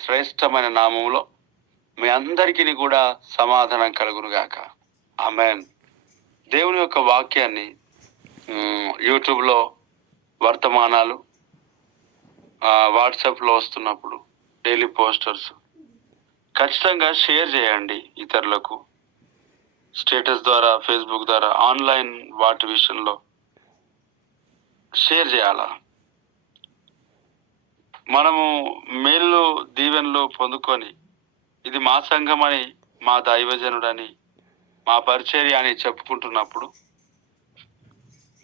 శ్రేష్టమైన నామములో మీ అందరికీ కూడా సమాధానం కలుగునుగాక. ఆమేన్. దేవుని యొక్క వాక్యాన్ని యూట్యూబ్లో వర్తమానాలు, వాట్సాప్లో వస్తున్నప్పుడు డైలీ పోస్టర్స్ ఖచ్చితంగా షేర్ చేయండి ఇతరులకు. స్టేటస్ ద్వారా, ఫేస్బుక్ ద్వారా, ఆన్లైన్ వాటి విషయంలో షేర్ చేయాలా. మనము మేలు దీవెనలు పొందుకొని ఇది మా సంఘమని, మా దైవజనుడని, మా పరిచర్య అని చెప్పుకుంటున్నప్పుడు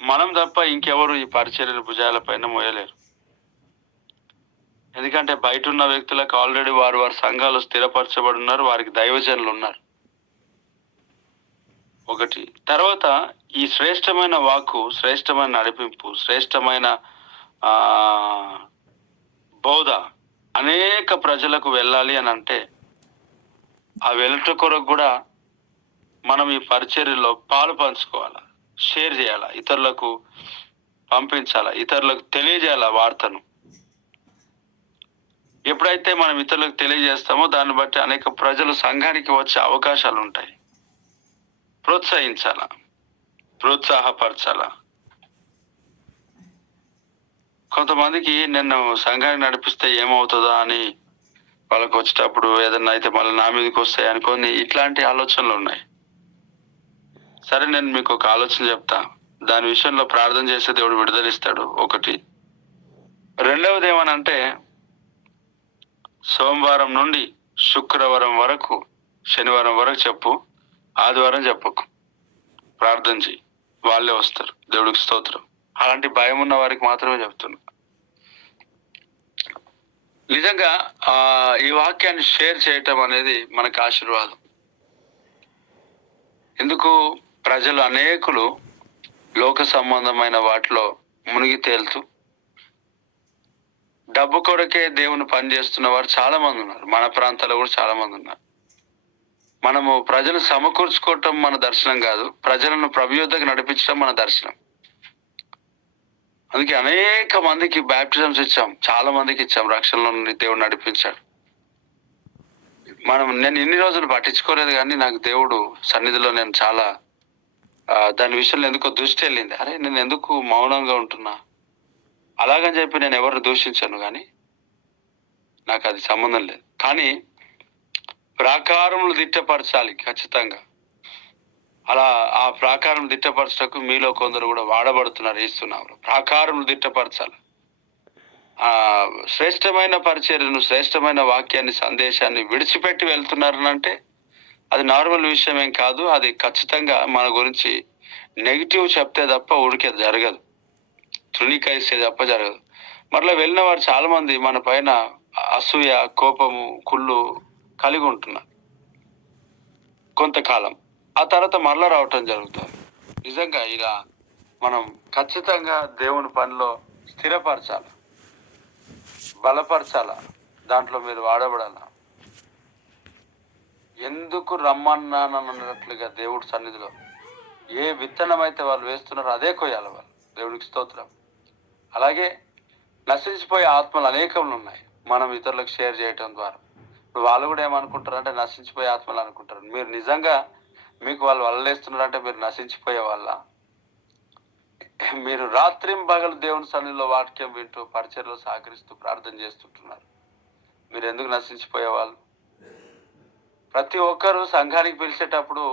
మనం తప్ప ఇంకెవరు ఈ పరిచర్యను భుజాలపైన మోయలేరు. ఎందుకంటే బయట ఉన్న వ్యక్తులకు ఆల్రెడీ వారి సంఘాలు స్థిరపరచబడి ఉన్నారు, వారికి దైవజనులు ఉన్నారు. ఒకటి. తర్వాత ఈ శ్రేష్టమైన వాక్కు, శ్రేష్టమైన నడిపింపు, శ్రేష్టమైన బోధ అనేక ప్రజలకు వెళ్ళాలి అని అంటే ఆ వెళ్ళట కొరకు కూడా మనం ఈ పరిచర్యలో పాలు పంచుకోవాలా, షేర్ చేయాలా, ఇతరులకు పంపించాలా, ఇతరులకు తెలియజేయాలా వార్తను. ఎప్పుడైతే మనం ఇతరులకు తెలియజేస్తామో దాన్ని బట్టి అనేక ప్రజలు సంఘానికి వచ్చే అవకాశాలు ఉంటాయి. ప్రోత్సహించాలా, ప్రోత్సాహపరచాలా. కొంతమందికి నేను సంఘాన్ని నడిపిస్తే ఏమవుతుందా అని వాళ్ళకు వచ్చేటప్పుడు ఏదన్నా అయితే మళ్ళీ నా మీదకి వస్తాయి అనుకొని ఇట్లాంటి ఆలోచనలు ఉన్నాయి. సరే, నేను మీకు ఒక ఆలోచన చెప్తా. దాని విషయంలో ప్రార్థన చేస్తే దేవుడు విడుదలిస్తాడు. ఒకటి. రెండవది ఏమనంటే, సోమవారం నుండి శుక్రవారం వరకు, శనివారం వరకు చెప్పు, ఆదివారం చెప్పకు. ప్రార్థన చేయి, వాళ్ళే వస్తారు. దేవుడికి స్తోత్రం. అలాంటి భయం ఉన్న వారికి మాత్రమే చెప్తున్నా. నిజంగా ఈ వాక్యాన్ని షేర్ చేయటం అనేది మనకు ఆశీర్వాదం. ఎందుకు? ప్రజలు అనేకులు లోక సంబంధమైన వాటిలో మునిగి తేలుతూ డబ్బు కొరకే దేవుని పని చేస్తున్న వారు చాలా మంది ఉన్నారు. మన ప్రాంతాల్లో కూడా చాలా మంది ఉన్నారు. మనము ప్రజలు సమకూర్చుకోవటం మన దర్శనం కాదు, ప్రజలను ప్రభు యొద్దకు నడిపించడం మన దర్శనం. అందుకే అనేక మందికి బ్యాప్టిజమ్స్ ఇచ్చాం, చాలా మందికి ఇచ్చాం, రక్షణలో నుండి దేవుడు నడిపించాడు. నేను ఇన్ని రోజులు పట్టించుకోలేదు, కానీ నాకు దేవుడు సన్నిధిలో నేను చాలా దాని విషయంలో ఎందుకో దృష్టి వెళ్ళింది. అరే, నేను ఎందుకు మౌనంగా ఉంటున్నా? అలాగని చెప్పి నేను ఎవరిని దూషించాను, కానీ నాకు అది సంబంధం లేదు. కానీ ప్రాకారములు దిట్టపరచాలి ఖచ్చితంగా. అలా ఆ ప్రాకారం దిట్టపరచటకు మీలో కొందరు కూడా వాడబడుతున్నారు, ఇస్తున్నారు. ప్రాకారములు దిట్టపరచాలి. శ్రేష్టమైన పరిచర్యను, శ్రేష్టమైన వాక్యాన్ని, సందేశాన్ని విడిచిపెట్టి వెళ్తున్నారనంటే అది నార్మల్ విషయం ఏం కాదు. అది ఖచ్చితంగా మన గురించి నెగిటివ్ చెప్తే తప్ప ఊరికే జరగదు, తృణీకరిస్తే తప్ప జరగదు. మరలా వెళ్ళిన వారు చాలా మంది మన పైన అసూయ, కోపము, కుళ్ళు కలిగి ఉంటున్నారు కొంతకాలం. ఆ తర్వాత మరలా రావటం జరుగుతుంది. నిజంగా ఇలా మనం ఖచ్చితంగా దేవుని పనిలో స్థిరపరచాలి, బలపరచాల, దాంట్లో మీరు వాడబడాల. ఎందుకు రమ్మన్నానన్నట్లుగా దేవుడి సన్నిధిలో ఏ విత్తనం అయితే వాళ్ళు వేస్తున్నారో అదే కొయ్యాలి వాళ్ళు. దేవుడికి స్తోత్రం. అలాగే నశించిపోయే ఆత్మలు అనేకములు ఉన్నాయి మనం ఇతరులకు షేర్ చేయటం ద్వారా. ఇప్పుడు వాళ్ళు కూడా ఏమనుకుంటారంటే నశించిపోయే ఆత్మలు అనుకుంటారు. మీరు నిజంగా మీకు వాళ్ళు వలలేస్తున్నారంటే మీరు నశించిపోయే వాళ్ళ? మీరు రాత్రింబగలు దేవుని సన్నిధిలో వాక్యం వింటూ పరిచర్యలో సహకరిస్తూ ప్రార్థన చేస్తుంటున్నారు. మీరు ఎందుకు నశించిపోయే వాళ్ళు? ప్రతి ఒక్కరు సంఘానికి పిలిచేటప్పుడు,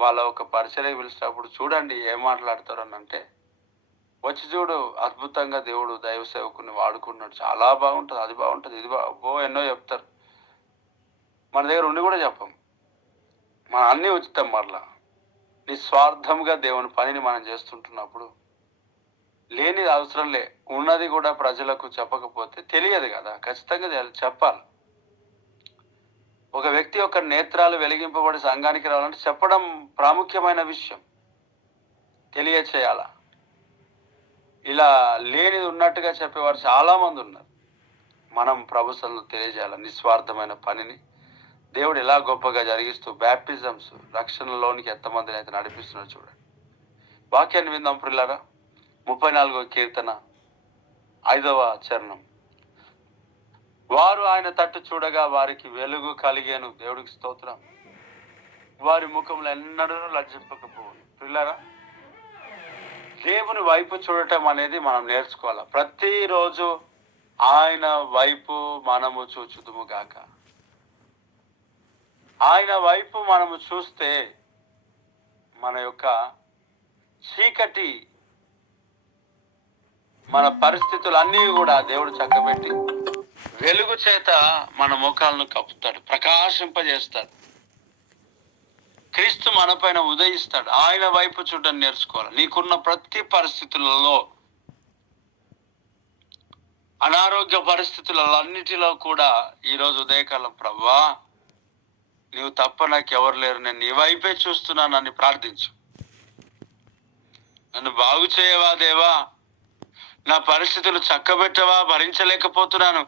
వాళ్ళ ఒక పరిచర్యకు పిలిచేటప్పుడు చూడండి ఏం మాట్లాడతారు అని అంటే, వచ్చి చూడు అద్భుతంగా దేవుడు దైవ సేవకుని వాడుకున్నాడు, చాలా బాగుంటుంది, అది బాగుంటుంది, ఇది ఎన్నో చెప్తారు. మన దగ్గర ఉండి కూడా చెప్పం, మనం అన్నీ ఉచితం. మరలా నిస్వార్థంగా దేవుని పనిని మనం చేస్తుంటున్నప్పుడు లేనిది అవసరం లే, ఉన్నది కూడా ప్రజలకు చెప్పకపోతే తెలియదు కదా. ఖచ్చితంగా చెప్పాలి. ఒక వ్యక్తి యొక్క నేత్రాలు వెలిగింపబడి సంఘానికి రావాలంటే చెప్పడం ప్రాముఖ్యమైన విషయం, తెలియచేయాల. ఇలా లేనిది ఉన్నట్టుగా చెప్పేవారు చాలా మంది ఉన్నారు. మనం ప్రభుత్వంలో తెలియజేయాలి నిస్వార్థమైన పనిని. దేవుడు ఎలా గొప్పగా జరిగిస్తూ బ్యాప్టిజమ్స్, రక్షణలోనికి ఎంతమందిని అయితే నడిపిస్తున్నాడు చూడండి. వాక్యాన్ని విందాం ప్రియులారా. 34వ కీర్తన 5వ చరణం. వారు ఆయన తట్టు చూడగా వారికి వెలుగు కలిగేను. దేవుడికి స్తోత్రం. వారి ముఖంలో ఎన్నడూ లజ్జింపకపోవు. పిల్లరా, దేవుని వైపు చూడటం అనేది మనం నేర్చుకోవాలి. ప్రతిరోజు ఆయన వైపు మనము చూచుదుము గాక. ఆయన వైపు మనము చూస్తే మన యొక్క చీకటి, మన పరిస్థితులన్నీ కూడా దేవుడు చక్కబెట్టి వెలుగు చేత మన ముఖాలను కప్పుతాడు, ప్రకాశింపజేస్తాడు. క్రీస్తు మన పైన ఉదయిస్తాడు. ఆయన వైపు చూడడం నేర్చుకోవాలి. నీకున్న ప్రతి పరిస్థితులలో, అనారోగ్య పరిస్థితులలో అన్నిటిలో కూడా ఈరోజు ఉదయకాలం, ప్రభువా నీవు తప్ప నాకు ఎవరు లేరు, నేను నీ వైపే చూస్తున్నానని ప్రార్థించు. నన్ను బాగు చేయవా దేవా, నా పరిస్థితులు చక్కబెట్టవా, భరించలేకపోతున్నాను,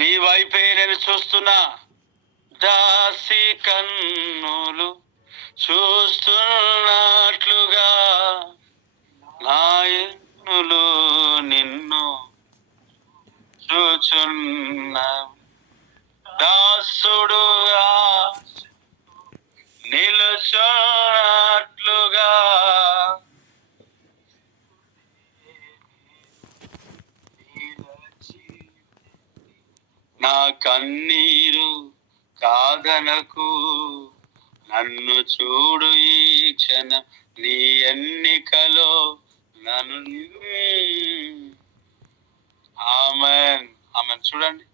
నీ వైపే నేను చూస్తున్నా. దాసి కన్నులు చూస్తున్నట్లుగా నా ఎన్నులు నిన్ను చూచున్న, దాసుడుగా నిలుచున్నట్లుగా నా కన్నీరు కాదనకు, నన్ను చూడు ఈ క్షణం, నీ ఎన్నికలో నన్ను. Amen, amen. చూడండి,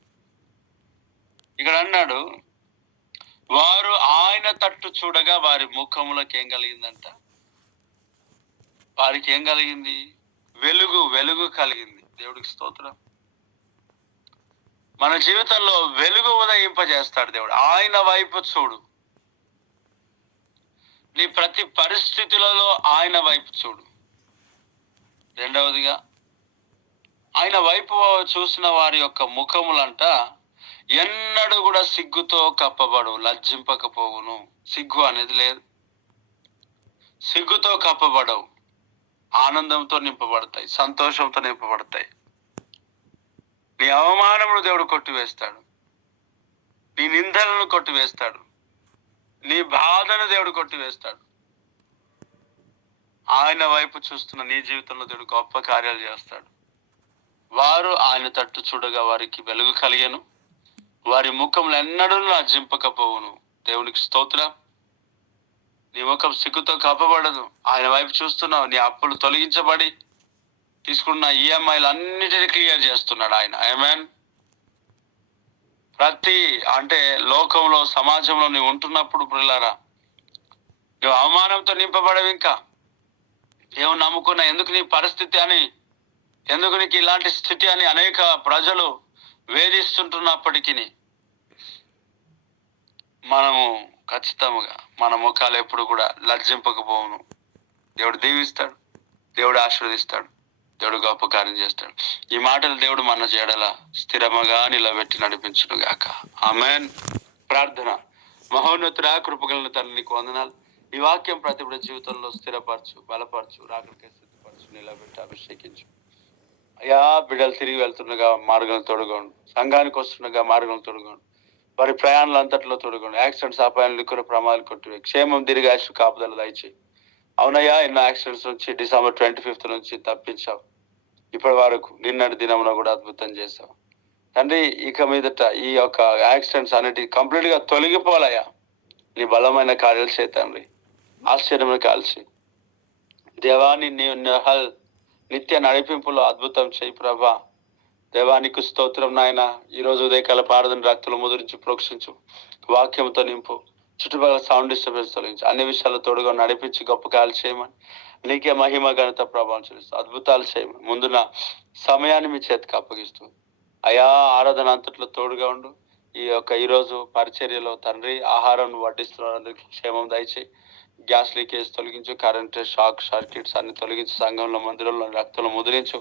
ఇక్కడ అన్నాడు, వారు ఆయన తట్టు చూడగా వారి ముఖములకు ఏం కలిగిందంట? వారికి ఏం కలిగింది? వెలుగు, వెలుగు కలిగింది. దేవుడికి స్తోత్రం. మన జీవితంలో వెలుగు ఉదయింపజేస్తాడు దేవుడు. ఆయన వైపు చూడు. నీ ప్రతి పరిస్థితులలో ఆయన వైపు చూడు. రెండవదిగా, ఆయన వైపు చూసిన వారి యొక్క ముఖములంట ఎన్నడూ కూడా సిగ్గుతో కప్పబడు, లజ్జింపకపోవును. సిగ్గు అనేది లేదు. సిగ్గుతో కప్పబడవు, ఆనందంతో నింపబడతాయి, సంతోషంతో నింపబడతాయి. నీ అవమానమును దేవుడు కొట్టివేస్తాడు, నీ నిందలను కొట్టివేస్తాడు, నీ బాధను దేవుడు కొట్టివేస్తాడు. ఆయన వైపు చూస్తున్న నీ జీవితంలో దేవుడు గొప్ప కార్యాలు చేస్తాడు. వారు ఆయన తట్టు చూడగా వారికి వెలుగు కలిగెను, వారి ముఖంలో ఎన్నడూ లజ్జింపకపోవును. దేవునికి స్తోత్రం. నీ ముఖం సిగ్గుతో కప్పబడదు. ఆయన వైపు చూస్తున్నావు. నీ అప్పులు తొలగించబడి తీసుకున్న ఈఎంఐలు అన్నిటినీ క్లియర్ చేస్తున్నాడు ఆయన. ఆమేన్. ప్రతి లోకంలో, సమాజంలో నువ్వు ఉంటున్నప్పుడు పిల్లారా, నువ్వు అవమానంతో నింపబడవు. ఇంకా దేవుని నమ్ముకున్న ఎందుకు నీ పరిస్థితి అని, ఎందుకు నీకు ఇలాంటి స్థితి అని అనేక ప్రజలు వేధిస్తుంటున్నప్పటికీ మనము ఖచ్చితంగా మన ముఖాలు ఎప్పుడు కూడా లజ్జింపకపోవును. దేవుడు దీవిస్తాడు, దేవుడు ఆశీర్వదిస్తాడు, దేవుడు గొప్ప కార్యం చేస్తాడు. ఈ మాటలు దేవుడు మన జడల స్థిరముగా నిలబెట్టి నడిపించును గాక. ఆమేన్. ప్రార్థన. మహోన్నతుడా, కృపగల తండ్రి, నీకు వందనాలు. ఈ వాక్యం ప్రతి ఒక్కరి జీవితంలో స్థిరపరచు, బలపరచు, రాకడికే సిద్ధపరచు, నిలబెట్టి అభిషేకించు. అయ్యా, బిడ్డలు తిరిగి వెళ్తుండగా మార్గం తోడుగోండు, సంఘానికి వస్తుండగా మార్గం తోడుగోండు, వారి ప్రయాణాలు అంతట్లో తోడుగోండు, యాక్సిడెంట్స్, అపాయాలు, ఇక్కుర ప్రమాదాలు కొట్టివే, క్షేమం, దీర్ఘాయుష్షు, కాపుదల దయచేయి. అవునయ్యా, ఎన్నో యాక్సిడెంట్స్ నుంచి December 25th నుంచి తప్పించావు. ఇప్పటి వరకు నిన్నటి దినమున కూడా అద్భుతం చేశావు తండ్రి. ఇక మీదట ఈ యొక్క యాక్సిడెంట్స్ అన్నిటి కంప్లీట్ గా తొలగిపోవాలయ్యా. నీ బలమైన కార్యాలు చేయి తండ్రి, ఆశ్చర్యము కాల్చి దేవాన్ని నీ నిత్య నడిపింపులో అద్భుతం చేయి ప్రభా. దేవానికి స్తోత్రం నాయన. ఈ రోజు ఉదయకాల ప్రార్థన రక్తులు ముద్రించి ప్రోక్షించు, వాక్యంతో నింపు, చుట్టుపక్కల సౌండ్ డిస్టర్బెన్స్ తొలగించు, అన్ని విషయాలు తోడుగా నడిపించి గొప్ప కార్యాలు చేయమని, నీకే మహిమ ఘనత ప్రభావం చూపిస్తూ అద్భుతాలు చేయమని ముందున్న సమయాన్ని మీ చేతికి అప్పగిస్తూ అయా, ఆరాధన అంతట్లో తోడుగా ఉండు. ఈరోజు పరిచర్యలో తండ్రి ఆహారం వడ్డిస్తున్న అందరికీ క్షేమం దయచేయి. గ్యాస్ లీకేజ్ తొలగించు, కరెంట్ షాక్ సర్క్యూట్స్ అన్ని తొలగించు, సంఘంలో మందిరంలో రక్తంలో ముద్రించు,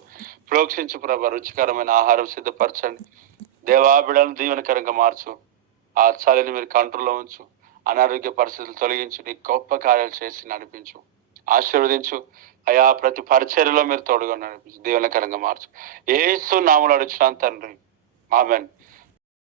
ప్రోక్షించు ప్రభా. రుచికరమైన ఆహారం సిద్ధపరచండి దేవా. బిడ్డలను దీవెనకరంగా మార్చు, ఆ చలిని మీరు కంట్రోల్లో ఉంచు, అనారోగ్య పరిస్థితులు తొలగించు, నీ గొప్ప కార్యాలు చేసి నడిపించు, ఆశీర్వదించు అయా. ప్రతి పరిచర్యలో మీరు తోడుగా నడిపించు, దీవెనకరంగా మార్చు. యేసు నామములో అడుగుచున్నాను తండ్రి, ఆమేన్.